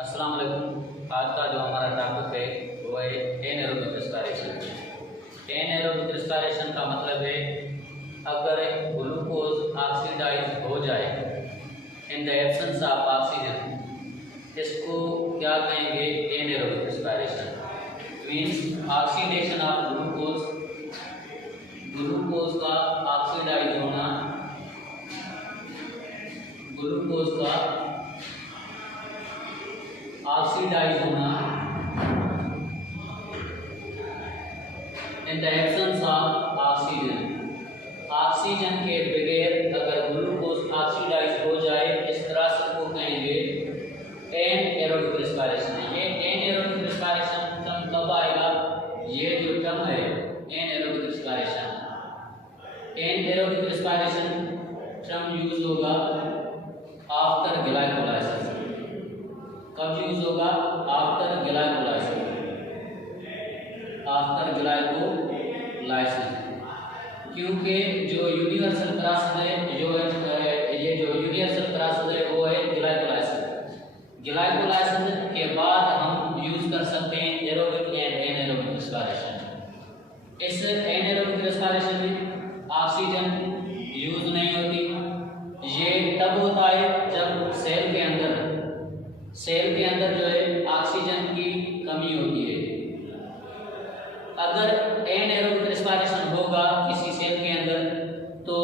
अस्सलाम वालेकुम। आज का जो हमारा टॉपिक है वो है एनारोबिक रेस्पिरेशन। एनारोबिक रेस्पिरेशन का मतलब है अगर ग्लूकोज ऑक्सीडाइज हो जाए in the absence of oxygen, इसको क्या कहेंगे? Anaerobic respiration. Means oxidation of glucose, glucose का ऑक्सीडाइज होना, ग्लूकोज का ऑक्सीडाइज होना in the absence of oxygen. Oxygen के बगैर अगर ग्लूकोज ऑक्सीडाइज हो जाए, इस तरह से को कहेंगे एनारोबिक रेस्पिरेशन। ये एनारोबिक रेस्पिरेशन टर्म कब आएगा? ये जो टर्म है anaerobic respiration, anaerobic respiration term use होगा आफ्टर ग्लाइकोलाइसिस। कब यूज होगा? After glycolysis, after glycolysis. क्योंकि जो यूनिवर्सल प्रोसेस है, ये जो यूनिवर्सल प्रोसेस है वो है ग्लाइकोलाइसिस। ग्लाइकोलाइसिस के बाद हम यूज कर सकते हैं एरोबिक एंड एनारोबिक रेस्पिरेशन। इस एनारोबिक रेस्पिरेशन में ऑक्सीजन यूज नहीं होती। ये तब होता है जब सेल के अंदर जो है ऑक्सीजन की कमी होती है। अगर एनारोबिक रेस्पिरेशन होगा किसी सेल के अंदर तो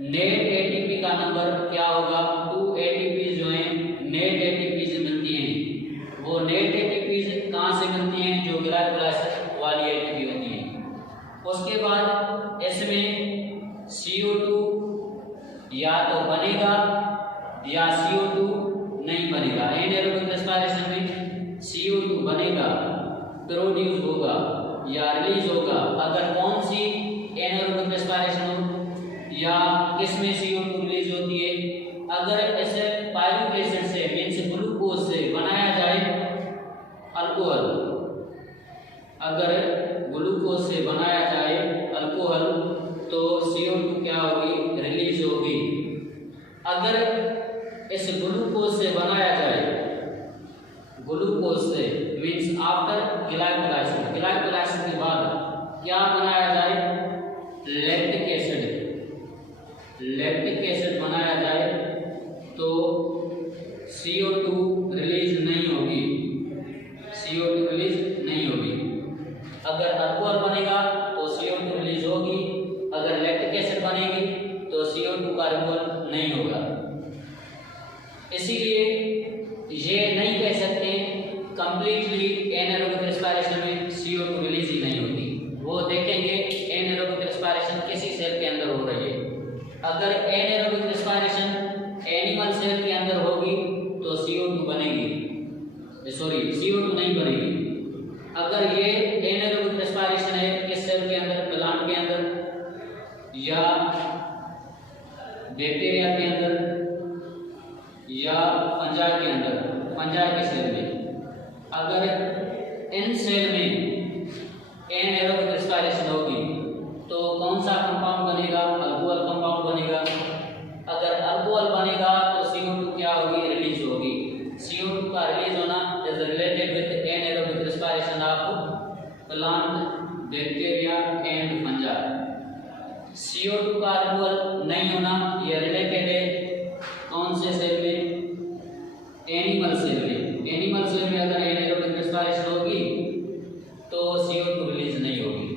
नेट एटीपी का नंबर क्या होगा? 2 एटीपी जो है नेट एटीपी मिलती हैं। वो नेट एटीपी कहाँ से मिलती हैं? जो ग्लाइकोलाइसिस वाली एटीपी होती है। उसके बाद इसमें CO2 या तो बनेगा या CO2 नहीं बनेगा। एनारोबिक रेस्पिरेशन में CO2 बनेगा, प्रोड्यूस होगा या रिलीज होगा। अगर कौन सी एनारोबिक रेस्पिरेशन हो या किसमें CO2 रिलीज होती है? अगर ऐसे पायरुविक एसिड से मीन्स ग्लूकोज से बनाया जाए अल्कोहल, अगर ग्लूकोज से बनाया जाए अल्कोहल तो CO2 क्या होगी? रिलीज होगी। अगर इस ग्लूकोज से बनाया जाए, ग्लूकोज से मीन्स आफ्टर ग्लाइकोलाइसिस, ग्लाइकोलाइसिस के बाद क्या बनाया जाए? लैक्टिक एसिड, लैक्टिक एसिड बनाया जाए तो CO2 रिलीज नहीं होगी, CO2 रिलीज नहीं होगी। अगर अल्कोहल बनेगा तो CO2 रिलीज होगी। अगर लैक्टिक एसिड बनेगी तो CO2 का रिमूवल नहीं होगा। इसीलिए ये नहीं कह सकते कंप्लीटली एनारोबिक रेस्पिरेशन में CO2 रिलीज ही नहीं होती। वो देखेंगे एनारोबिक रेस्पिरेशन किसी सेल के अंदर हो रही है। अगर एनारोबिक रेस्पिरेशन एनिमल सेल के अंदर होगी तो CO2 बनेगी, CO2 नहीं बनेगी। अगर ये एनारोबिक रेस्पिरेशन है किस सेल के अंदर? प्लांट के अंदर या बैक्टीरिया के अंदर या फंजाई के अंदर, फंजाई के सेल में। अगर इन सेल में एनारोबिक रेस्पिरेशन होगी तो कौन सा कंपाउंड बनेगा? अल्कोहल कंपाउंड बनेगा। अगर अल्कोहल बनेगा तो CO2 क्या होगी? रिलीज होगी। CO2 का रिलीज होना is related with anaerobic respiration of plant, bacteria and fungi. CO2 का रिमूवल नहीं होना ये रिलेटेड है कौन से सेल में? एनिमल सेल में। एनिमल सेल में अगर एनारोबिक रेस्पिरेशन होगी तो CO2 रिलीज नहीं होगी।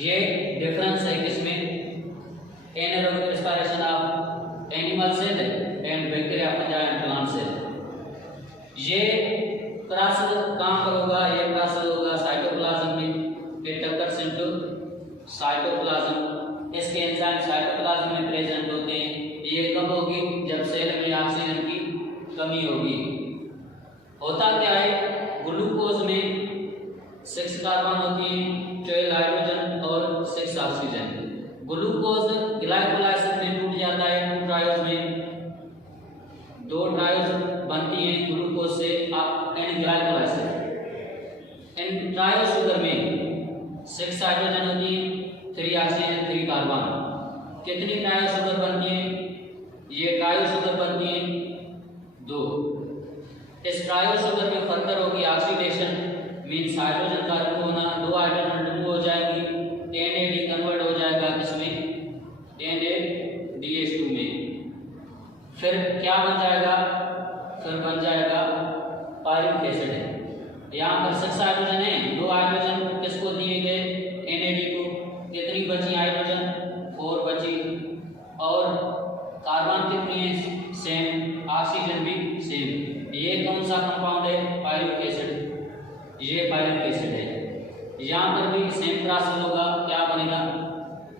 ये डिफरेंस है किसमें? Anaerobic respiration of animal cell and bacteria, fungi and plant cell. ये प्रोसेस कहाँ पर होगा? ये प्रोसेस होगा साइटोप्लाज्म में। It occurs into cytoplasm. इसके एंजाइम साइटोप्लाज्म में प्रेजेंट होते हैं। ये कब होगी? जब सेल में ऑक्सीजन की कमी होगी। होता क्या है? ग्लूकोज में 6 कार्बन होती हैं, 12 हाइड्रोजन और 6 ऑक्सीजन। ग्लूकोज ग्लाइकोलाइसिस में टूट जाता है 2 ट्रायोज में, 2 ट्रायोज बनती हैं ग्लूकोज से and glycolysis. In trio sugar में 6 हाइड्रोजन होती है, 3 ऑक्सीजन, 3 कार्बन। कितनी ट्रायो शुगर बनती है? ये ट्रायो शुगर बनती है 2। इस ट्रायो शुगर में फर्दर होगी ऑक्सीडेशन, मीन्स हाइड्रोजन का रिमूव होना, 2 हाइड्रोजन रिमूव हो जाएगी, NAD कन्वर्ट हो जाएगा किसमें, NADH2 में। फिर क्या बन जाएगा, फिर बन जाएगा पायरुविक एसिड। यहाँ पर 6 हाइड्रोजन है, 2 हाइड्रोजन किसको दिए गए, NAD को। कितनी बची हाइड्रोजन, 4 बची, और कार्बन कितनी है, सेम, ऑक्सीजन भी सेम। ये कौन सा कंपाउंड है, पायरुविक एसिड, ये पायरुविक एसिड है। यहाँ पर भी सेम प्रोसेस होगा, क्या बनेगा,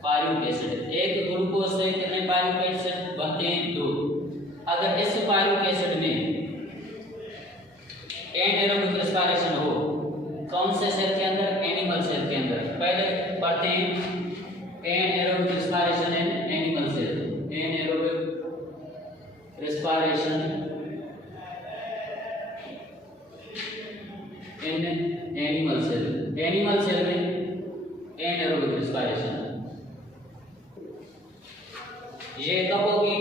पायरुविक एसिड। एक ग्लूकोज से कितने पायरुविक एसिड बनते हैं, 2। अगर इस पायरुविक एसिड में एनारोबिक रेस्पिरेशन हो, कौन से सेल के अंदर, एनिमल सेल के अंदर। पहले पढ़ते हैं anaerobic respiration in animal cell, anaerobic respiration in animal cell. Animal cell में एनारोबिक रेस्पिरेशन ये कब होगी,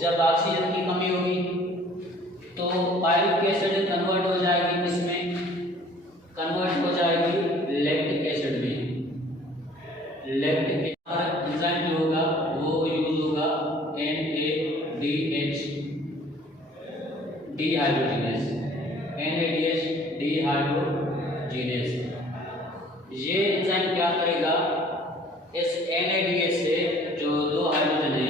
जब ऑक्सीजन की कमी होगी, तो पायरुविक एसिड कन्वर्ट हो जाएगी किसमें, कन्वर्ट हो जाएगी लैक्टिक एसिड में। लैक्टिक एंजाइम जो होगा वो यूज होगा NADH डिहाइड्रोजिनेज, NADH डिहाइड्रोजिनेज। ये एंजाइम क्या करेगा, इस NADH से जो 2 हाइड्रोजन है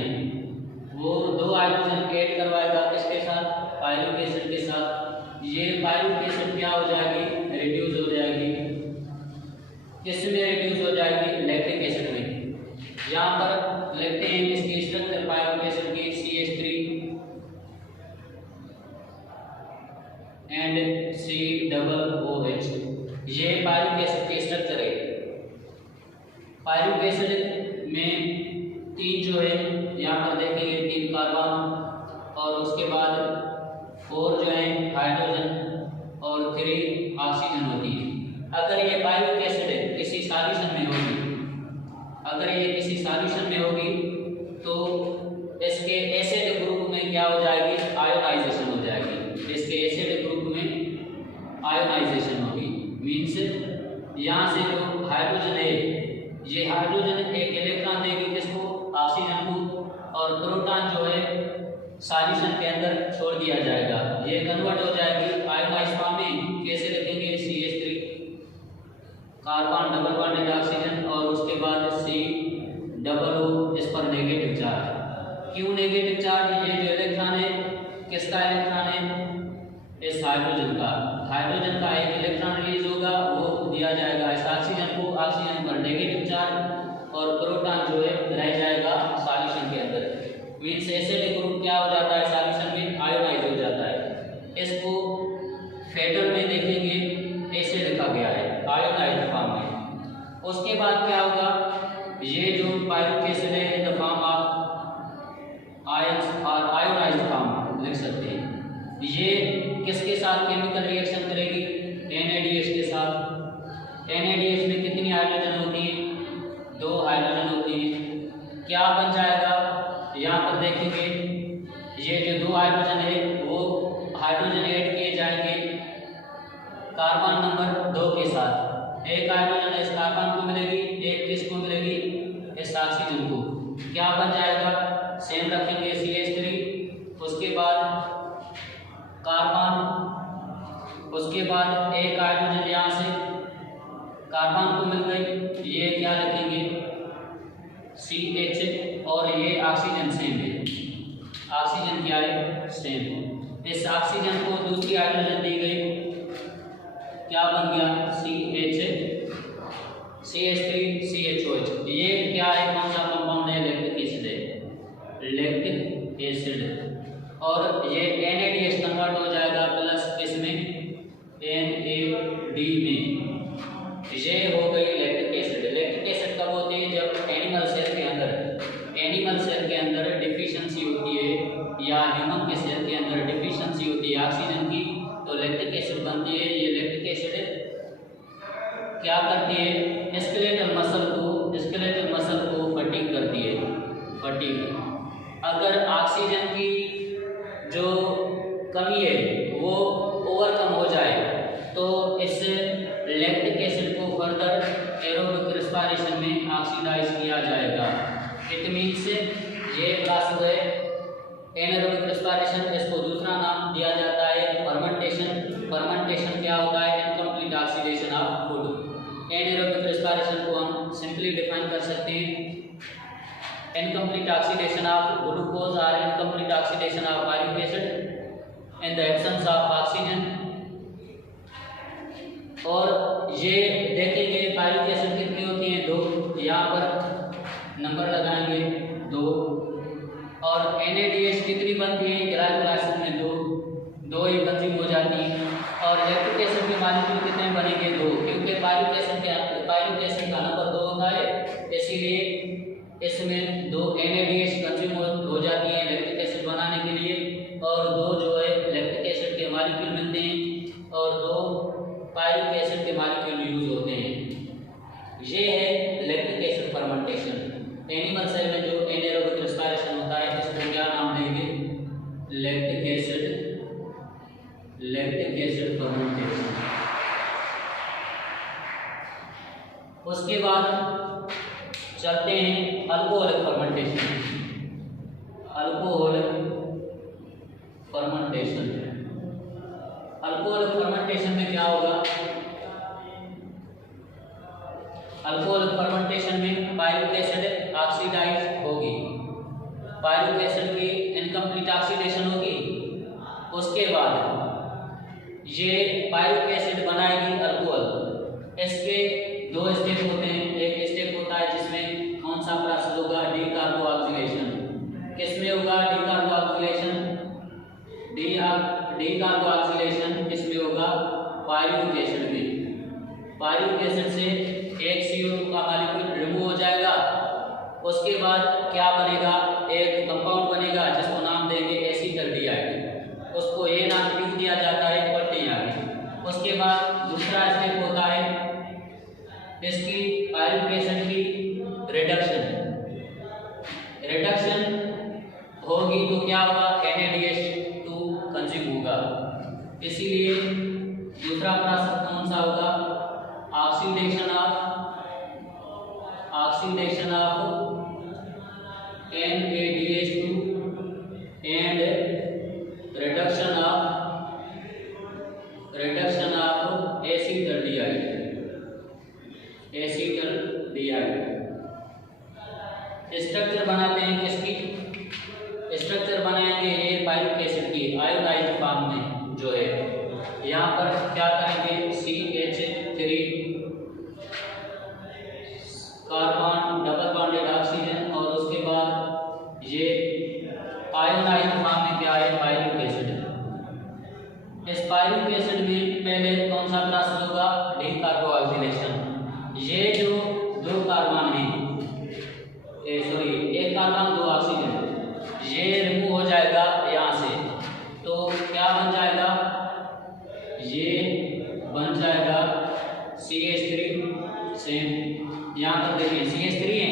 वो 2 हाइड्रोजन ऐड करवाएगा किसके साथ, पायरुविक एसिड के साथ। ये पायरुविक एसिड क्या हो जाएगी, रिड्यूस हो जाएगी, किस में रिड्यूस हो जाएगी, लैक्टिक एसिड में। यहाँ पर लिखते हैं इसकी स्ट्रक्चर पायरुविक एसिड की, CH3 एंड COOH। ये पायरुविक एसिड के स्ट्रक्चर है। पायरुविक एसिड में 3 जो है, यहाँ पर देखेंगे 3 कार्बन, और उसके बाद 4 जो है हाइड्रोजन, और 3 ऑक्सीजन होती है। अगर ये पायरुविक एसिड किसी सॉल्यूशन में होगी, अगर ये किसी सॉल्यूशन में होगी तो इसके एसिड ग्रुप में क्या हो जाएगी, आयोनाइजेशन हो जाएगी। इसके एसिड ग्रुप में आयोनाइजेशन होगी, मीन्स यहाँ से जो हाइड्रोजन है, ये हाइड्रोजन एक इलेक्ट्रॉन देगी किसको, ऑक्सीजन को, और प्रोटॉन जो है सॉल्यूशन के अंदर छोड़ दिया जाएगा। ये कन्वर्ट हो जाएगी आयोनाइज्ड फॉर्म में। कैसे लिखेंगे, CH3 carbon double bonded oxygen, और उसके बाद COO, इस पर नेगेटिव चार्ज। क्यों नेगेटिव चार्ज, ये जो इलेक्ट्रॉन है किसका इलेक्ट्रॉन है, इस हाइड्रोजन का। हाइड्रोजन का एक इलेक्ट्रॉन रिलीज होगा, वो दिया जाएगा इस ऑक्सीजन को, ऑक्सीजन पर नेगेटिव चार्ज, और प्रोटॉन जो है रह जाएगा सॉल्यूशन के अंदर। मीन्स एसिड ग्रुप क्या हो जाता है, सॉल्यूशन में आयोनाइज हो जाता है। इसको फेडरल में देखेंगे ऐसे लिखा गया है, आयोनाइज्ड फॉर्म में। उसके बाद क्या होगा, ये जो पायरुविक एसिड है in the form of ions और आयोनाइज्ड फॉर्म लिख सकते हैं। ये किसके साथ केमिकल रिएक्शन करेगी, NADH के साथ। NADH में कितनी हाइड्रोजन होती है, 2 हाइड्रोजन होती है। क्या बन जाएगा, यहाँ पर देखेंगे ये जो 2 हाइड्रोजन है वो हाइड्रोजन ऐड किए जाएंगे कार्बन नंबर 2 के साथ। एक हाइड्रोजन इस कार्बन को मिलेगी, एक किसको मिलेगी, इस ऑक्सीजन को। क्या बन जाएगा, सेम रखेंगे CH3, उसके बाद कार्बन, उसके बाद एक हाइड्रोजन यहाँ से कार्बन को मिल गई, ये क्या लिखेंगे CH, और ये ऑक्सीजन सेम है। ऑक्सीजन क्या है, सेम। इस ऑक्सीजन को दूसरी हाइड्रोजन दी गई, क्या बन गया, CH3 CHOH। ये क्या है, कौन सा कंपाउंड है, लैक्टिक एसिड है, लैक्टिक एसिड। और ये NADH कन्वर्ट हो जाएगा प्लस इसमें NAD में। ये हो गई लैक्टिक एसिड। लैक्टिक एसिड कब होती है, जब एनिमल सेल के अंदर डिफिशिएंसी होती है, या ह्यूमन के सेल के अंदर डिफिशिएंसी होती है ऑक्सीजन की, तो लैक्टिक एसिड बनती है। ये लैक्टिक एसिड क्या करती है, स्केलेटल मसल को फटीग करती है, फटीग। अगर ऑक्सीजन की जो कमी है वो ओवरकम हो जाए तो इस लैक्टिक एसिड को फर्दर एरोबिक रेस्पिरेशन में ऑक्सीडाइज किया जाएगा। इट मीन्स ये क्लास जो है एनारोबिक रेस्पिरेशन, इसको दूसरा नाम दिया जाता है फर्मेंटेशन। फर्मेंटेशन क्या होता है? Incomplete oxidation of food. Anaerobic respiration को हम सिंपली डिफाइन कर सकते हैं इनकम्प्लीट ऑक्सीडेशन ऑफ ग्लूकोज और incomplete oxidation of pyruvic acid in the absence of oxygen. और ये देखेंगे पायरुविक एसिड कितनी होती हैं? 2। यहाँ पर नंबर लगाएंगे 2। और NaDH कितनी बनती है? ग्लाइकोल एसिड में 2 ही कंज्यूम हो जाती है। और लैक्टिक एसिड के मॉलिक्यूल कितने बनेंगे? 2, क्योंकि पायरुविक एसिड का नंबर 2 होता है, इसीलिए इसमें 2 NaDH कंज्यूम हो जाती है लैक्टिक एसिड बनाने के लिए, और 2 जो है लैक्टिक एसिड के मॉलिक्यूल मिलते हैं और 2 पायरुविक एसिड के मॉलिक्यूल यूज होते हैं। ये है lactic acid fermentation. Animal cell में जो एनारोबिक रेस्पिरेशन होता है इसको क्या नाम देंगे? Lactic acid fermentation. उसके बाद चलते हैं अल्कोहलिक फर्मेंटेशन। अल्कोहलिक फर्मेंटेशन में क्या होगा? अल्कोहलिक फर्मेंटेशन में पायरुविक एसिड ऑक्सीडाइज होगी, पायरुविक एसिड की इनकम्प्लीट ऑक्सीडेशन होगी। उसके बाद ये पायरुविक एसिड बनाएगी अल्कोहल। इसके 2 स्टेप होते हैं। एक स्टेप होता है जिसमें कौन सा प्रोसेस होगा? डीकार्बोक्सिलेशन। किसमें होगा डीकार्बोक्सिलेशन? डीकार्बोक्सिलेशन किसमें होगा? पायरुविक एसिड में। पायरुविक एसिड से एक CO2 का मॉलिक्यूल रिमूव हो जाएगा। उसके बाद क्या बनेगा? एक कंपाउंड बनेगा जिसको नाम देंगे एसीटल्डिहाइड। उसको ये नाम क्यों दिया जाता है? पढ़ते आगे। उसके बाद दूसरा स्टेप होता है इसकी पायरुविक एसिड की रिडक्शन होगी तो क्या होगा? NaDH2 कंज्यूम होगा। इसीलिए दूसरा प्रोसेस कौन सा होगा? Oxidation of NaDH2 and reduction of acetaldehyde. Structure बनाते हैं किसकी? स्ट्रक्चर बनाएंगे ये पायरुविक एसिड की आयोनाइज्ड फॉर्म में जो है। यहाँ पर क्या करेंगे? CH3 carbon double bonded oxygen, और उसके बाद ये आयोनाइज्ड फॉर्म में क्या है? Pyruvic acid. इस पायरुविक एसिड में पहले कौन सा प्रोसेस होगा? डीकार्बोक्सिलेशन। ये जो 2 कार्बन है, एक कार्बन 2 ऑक्सीजन, ये रिमूव हो जाएगा यहाँ से, तो क्या बन जाएगा? ये बन जाएगा CH3 सेम। यहाँ पर देखिए CH3 है,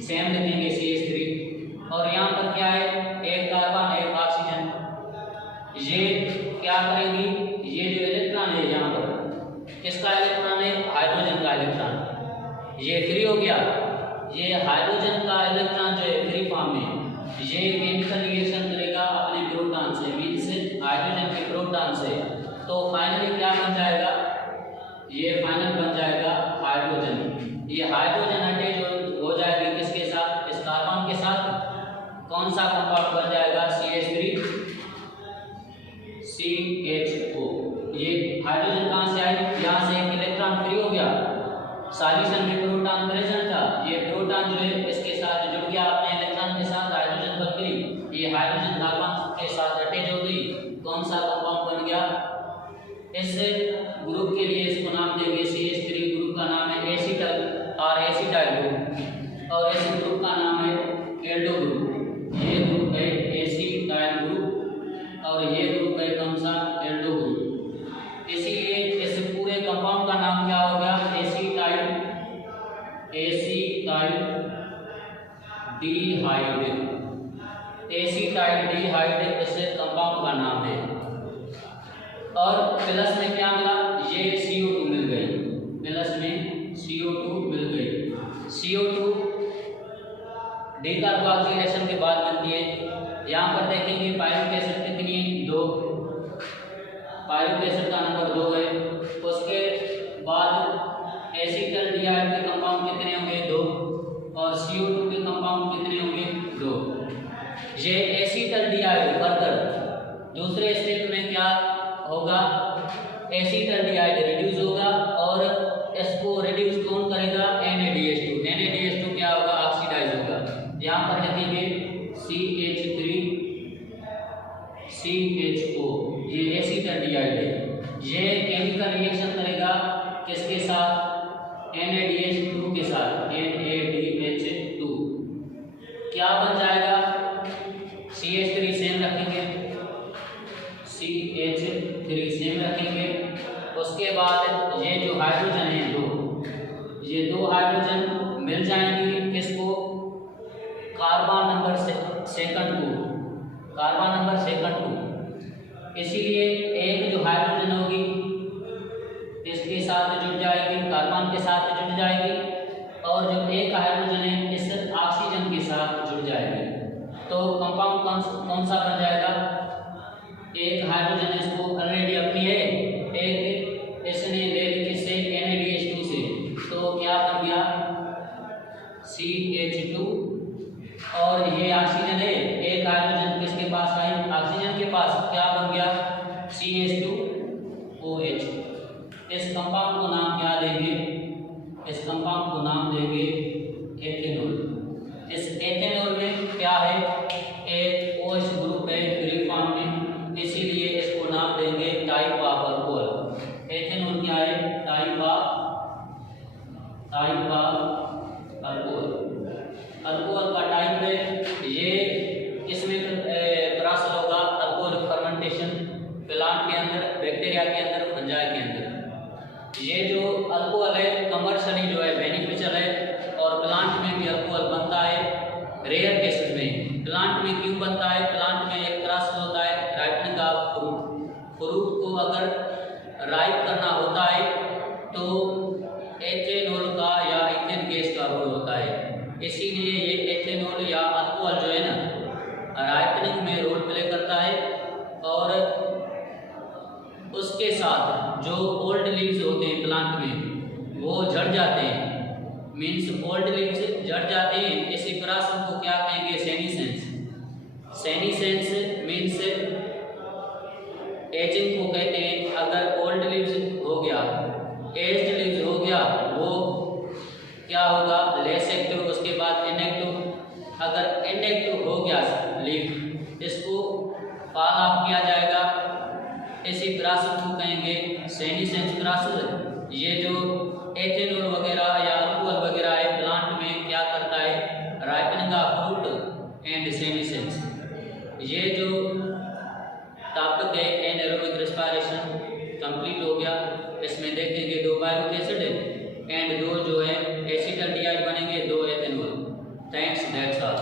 सेम लिखेंगे CH3। और यहाँ पर क्या है? एक कार्बन 1 ऑक्सीजन। ये क्या करेंगी? ये जो इलेक्ट्रॉन है यहाँ पर किसका इलेक्ट्रॉन है? हाइड्रोजन का इलेक्ट्रॉन। ये फ्री हो गया। ये हाइड्रोजन का इलेक्ट्रॉन जो है फ्री फॉर्म में, ये केमिकल रिएक्शन करेगा अपने प्रोटॉन से, मींस हाइड्रोजन के प्रोटॉन से। तो फाइनली क्या बन जाएगा? ये फाइनल बन जाएगा हाइड्रोजन। ये हाइड्रोजन अटैच हो जाएगी किसके साथ? इस कार्बन के साथ। कौन सा कंपाउंड बन जाएगा? CH3 CH2। ये हाइड्रोजन कहाँ से आई? यहाँ से एक इलेक्ट्रॉन फ्री हो गया, सॉल्यूशन में प्रोटॉन प्रेजेंट था। ये प्रोटॉन जो है इसके साथ जुड़ गया, अपने इलेक्ट्रॉन के साथ हाइड्रोजन बन गई। ये हाइड्रोजन कार्बन के साथ अटैच हो गई। कौन सा कंपाउंड बन गया? इस ग्रुप के लिए इसको नाम देंगे CH3। ग्रुप का नाम है एसिटल और एसिटाइल ग्रुप, और इस ग्रुप का नाम है एल्डो ग्रुप। ये ग्रुप है एसिटाइल ग्रुप और ये ग्रुप है कौन सा? Aldo group. इसीलिए इस पूरे कंपाउंड का नाम क्या हो गया? एसिटाइल डिहाइड इस कंपाउंड का नाम है। और प्लस में क्या मिला, ये CO2 मिल गई, प्लस में CO2 मिल गई। CO2 डिकार्बोक्सिलेशन के बाद बनती है। यहाँ पर देखेंगे पायरुवेट एसिड कितनी है, 2, पायरुवेट एसिड का नंबर 2 है। उसके बाद एसिटल्डिहाइड के कंपाउंड कितने होंगे, 2, और CO2 के कंपाउंड कितने होंगे, 2। ये एसिटल्डिहाइड फर्दर दूसरे स्टेप में क्या होगा, एसिटल्डिहाइड रिड्यूस होगा और इसको रिड्यूस कौन करेगा, NaDH2। NaDH2 क्या होगा, ऑक्सीडाइज होगा। यहाँ पर लिखेंगे CH3CHO, ये एसिटल्डिहाइड है। ये केमिकल रिएक्शन करेगा किसके साथ, NaDH2 के साथ, NaDH2 क्या बन जाएगा, CH3 सेम रखेंगे, CH3 सेम रखेंगे। उसके बाद ये जो हाइड्रोजन है 2, ये 2 हाइड्रोजन मिल जाएंगे किसको, कार्बन नंबर सेकंड को, कार्बन नंबर सेकंड को। इसीलिए एक जो हाइड्रोजन होगी इसके साथ जुड़ जाएगी, कार्बन के साथ जुड़ जाएगी, और जो एक हाइड्रोजन है इस ऑक्सीजन के साथ जुड़ जाएगी। तो कंपाउंड कौन सा बन जाएगा, एक हाइड्रोजन इसको ऑलरेडी अपनी है, एक इसने ले ली किससे, NaDH2 से, तो क्या बन गया, CH2, और ये ऑक्सीजन है, एक हाइड्रोजन किसके पास है, ऑक्सीजन के पास, क्या बन गया, CH2OH। इस कंपाउंड को नाम क्या देंगे, इस कंपाउंड को नाम देंगे एथेनॉल। इस एथेनॉल में क्या है, एक OH ग्रुप है फ्री फॉर्म में, इसीलिए इसको नाम देंगे टाइप ऑफ अल्कोहल। एथेनॉल क्या है, टाइप ऑफ अल्कोहल। अल्कोहल का टाइप है, ये किसमें क्रॉस होगा, अल्कोहल फर्मेंटेशन, प्लांट के अंदर, बैक्टीरिया के अंदर, फंजाई के अंदर। ये जो अल्कोहल है कमर्शियली जो है बेनिफिशियल है, और प्लांट में भी अल्कोहल बनता है रेयर केसेस में। प्लांट में क्यों बनता है, प्लांट में एक क्रॉस होता है राइपनिंग ऑफ फ्रूट को अगर राइप करना होता है तो एथेनॉल का या इथेन गैस का रोल होता है। इसीलिए ये एथेनॉल या अल्कोहल जो है ना राइपनिंग में रोल प्ले करता है, और उसके साथ जो ओल्ड लीव्स होते हैं प्लांट में वो झड़ जाते हैं, मीन्स ओल्ड लीव्स झड़ जाते हैं। इसी प्रॉसेस को क्या कहेंगे, सेनीसेंस। सेनीसेंस मीन्स एजिंग को कहते हैं। अगर ओल्ड लीव्स हो गया, एज्ड लीव्स हो गया, वो क्या होगा, लेस एक्टिव, उसके बाद इनएक्टिव। अगर इनएक्टिव हो गया लीव, इसको फॉल ऑफ किया जाएगा। इसी प्रोसेस को कहेंगे सेनीसेंस प्रोसेस। ये जो एथेनॉल वगैरह या अल्कोहल वगैरह है प्लांट में क्या करता है, राइपनिंग ऑफ फ्रूट एंड सेनीसेंस। ये जो टॉपिक है एनारोबिक रेस्पिरेशन कंप्लीट हो गया। इसमें देखेंगे 2 पायरुवेट एसिड एंड 2 जो है एसिटल्डिहाइड बनेंगे, 2 एथेनॉल। Thanks, that's all.